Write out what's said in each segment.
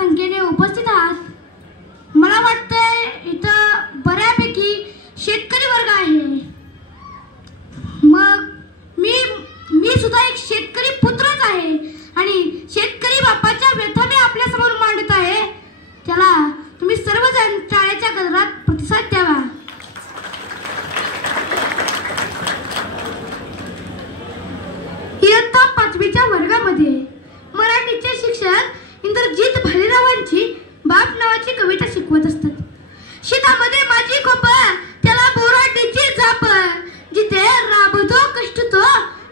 संख्येने उपस्थित आहात। मला वाटतंय इथं बऱ्यापैकी शेतकरी वर्ग आहे। मग मी सुद्धा एक शेतकरी पुत्रच आहे आणि शेतकरी बापाच्या व्यथा मी आपल्या समोर मांडत आहे। त्याला तुम्ही सर्वजण टाळ्याच्या गजरात प्रतिसाद द्यावा। इयत्ता 5वीच्या वर्गामध्ये मराठीचे शिक्षक इंद्रजित भालेरावांची बाप नावाची कविता शिकवत असतात। शेतामध्ये माझी खोप त्याला बोराटीची झाप, जिथे राबतो कष्ट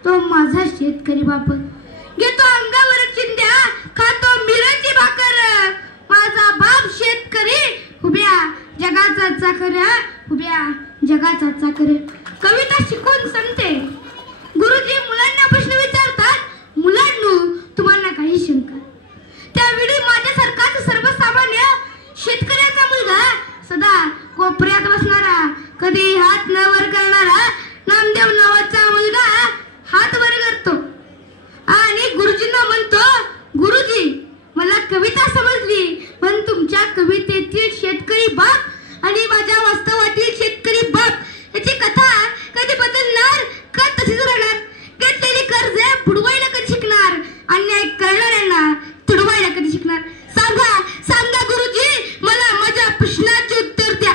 तो माझा शेतकरी बाप। घेतो अंगावर चिंध्या खातो मिरची भाकर, माझा बाप शेतकरी उभ्या जगाचा चाकर, उभ्या जगाचा चाकर। कविता शिकवून संपते। गुरुजी मुलांना प्रश्न विचारतात, मुलांनो तुम्हाला काही शंका? त्यावेळी माझ्यासारखाच सर्वसामान्य शेतकऱ्याचा मुलगा, सदा कोपऱ्यात बसणारा, कधी हात न वर करणारा नामदेव नावाचा मुलगा हात वर करतो आणि गुरुजींना म्हणतो, गुरुजी मला कविता समजली, पण तुमच्या कवितेतील शेतकरी बाप आणि माझ्या वास्तवातील शेतकरी बाप याची कथा कधी बदलणार का तशीच राहणार? घेतलेली कर्जे बुडवायला कधी शिकणार? अन्याय करणाऱ्यांना तुडवायला कधी शिकणार? सांगा गुरुजी, मला माझ्या प्रश्नाचे उत्तर द्या।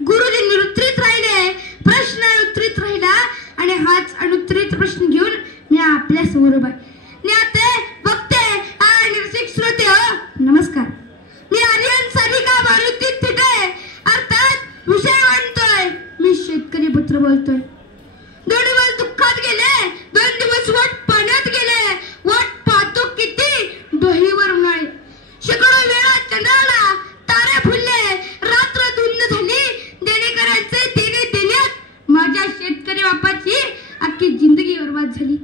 गुरुजी निरुत्तरित राहिले, प्रश्न अनुत्तरित राहिला आणि हाच अनुत्तरित प्रश्न घेऊन मी आपल्या समोर उभा आहे। ज्ञाते, वक्ते आणि रसिक श्रोते हो, नमस्कार। मी आर्यन सारिका मारुती तिटे, अर्थात विषय मांडतोय। मी शेतकरी पुत्र बोलतोय। 2 दिवस दुःखात गेले, 2 दिवस वाट पाण्यात गेले, वाट पाहतो किती डोहीवर उन्हाळे। शेकडो वेळा चंद्राला तारे फुलले, रात्र धुंद झाली, देणेकरांचे देणे देण्यात माझ्या शेतकरी बापाची अख्खी जिंदगी बर्बाद झाली।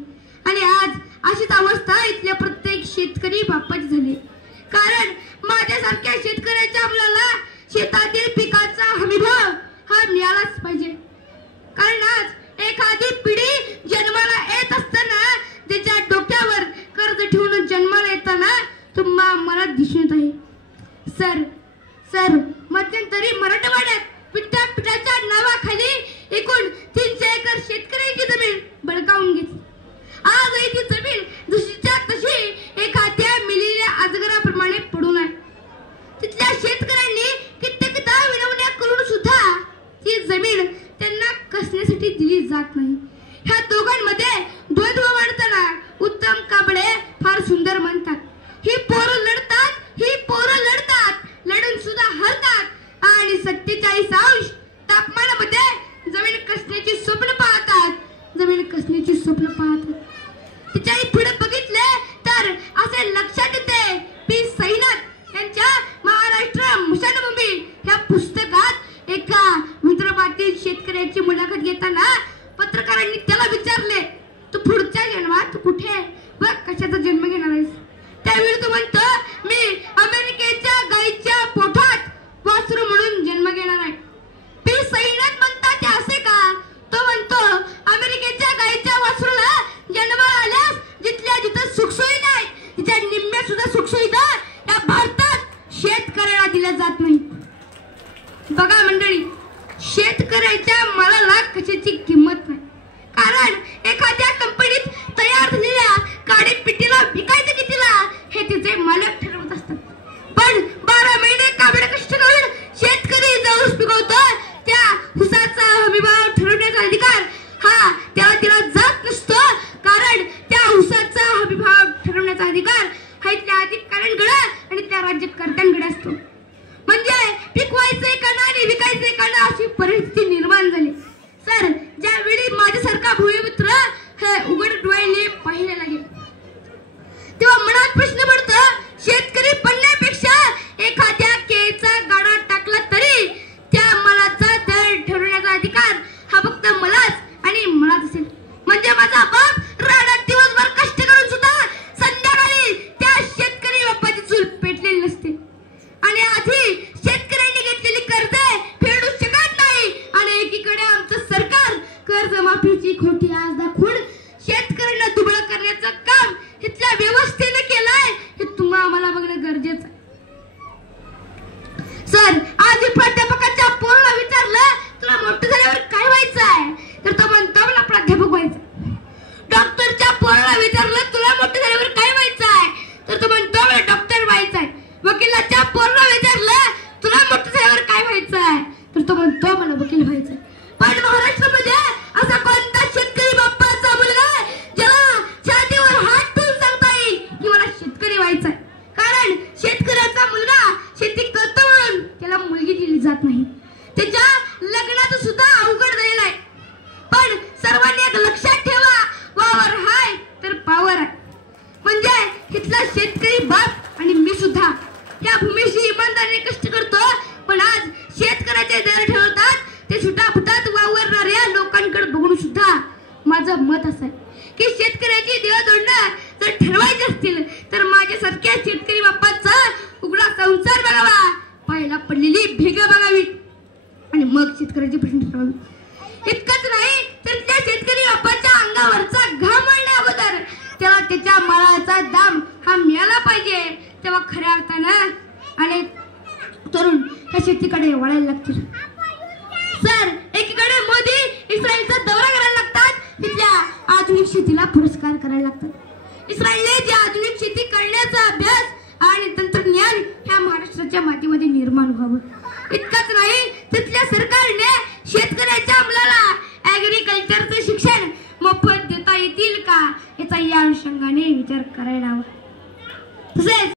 आणि आज अशीच अवस्था इथल्या प्रत्येक शेतकरी बापाची झाली, कारण माझ्यासारख्या शेतकऱ्याच्या मुलाला शेतातील पिकाचा हमीभाव हा मिळालाच पाहिजे। कारण आज एखादी पिढी जन्माला येत असताना त्याच्या डोक्यावर कर्ज ठेवून जन्माला येताना तुम्हाला मला दिसून येत आहे। सर मध्यंतरी मराठवाड्यात विद्यापीठाच्या नावाखाली एकूण 300 एकर शेतकऱ्यांची जमीन बळकावून घेतली। आज ती जमीन जशीच्या तशी एखाद्या मेलेल्या अजगराप्रमाणे पडून आहे। तिथल्या शेतकऱ्यांनी कित्येकदा विनवण्या करून सुद्धा ती जमीन त्यांना कसण्यासाठी दिली जात नाही। ह्या दोघांमध्ये द्वंद्व वाढताना उत्तम काबळे फार सुंदर म्हणतात, ही पोरं लढतात, लढून सुद्धा हरतात आणि 47 अंश तापमानामध्ये जमीन कसण्याची स्वप्न पाहतात। तिच्याही पुढे बघितले तर असे लक्षात येते पी सैनाथ यांच्या महाराष्ट्र मशानभूमी ह्या पुस्तकात एका विदर्भातील शेतकऱ्याची मुलाखत घेताना पत्रकारांनी त्याला विचारले, तू पुढच्या जन्मात कुठे व कशाचा जन्म घेणार आहेस? मत असं आहे की शेतकऱ्याची देवाधोंड जर ठरवायची असतील तर माझ्यासारख्या शेतकरी बाप्पाचा उघडा संसार बघावा, पायाला पडलेली भेग बघावी आणि मग शेतकऱ्याची प्रश्न ठरवावी। इतकंच नाही तर त्या शेतकरी बाप्पाच्या अंगावरचा घाम वाळण्या अगोदर त्याला त्याच्या मालाचा दाम हा मिळाला पाहिजे, तेव्हा खऱ्या अर्थानं अनेक तरुण त्या शेतीकडे वळायला लागतील। सर, एकीकडे मोदी इस्रायलचा दौरा करायला लागतात, तिथल्या आधुनिक शेतीला पुरस्कार करायला लागतात। इस्रायलने जे आधुनिक शेती करण्याचा अभ्यास आणि तंत्रज्ञान ह्या महाराष्ट्राच्या मातीमध्ये निर्माण व्हावं। इतकंच नाही, तिथल्या सरकारने शेतकऱ्याच्या मुलाला ऍग्रीकल्चरचे शिक्षण मोफत देता येतील का याचा या अनुषंगाने विचार करायला हवा। तसेच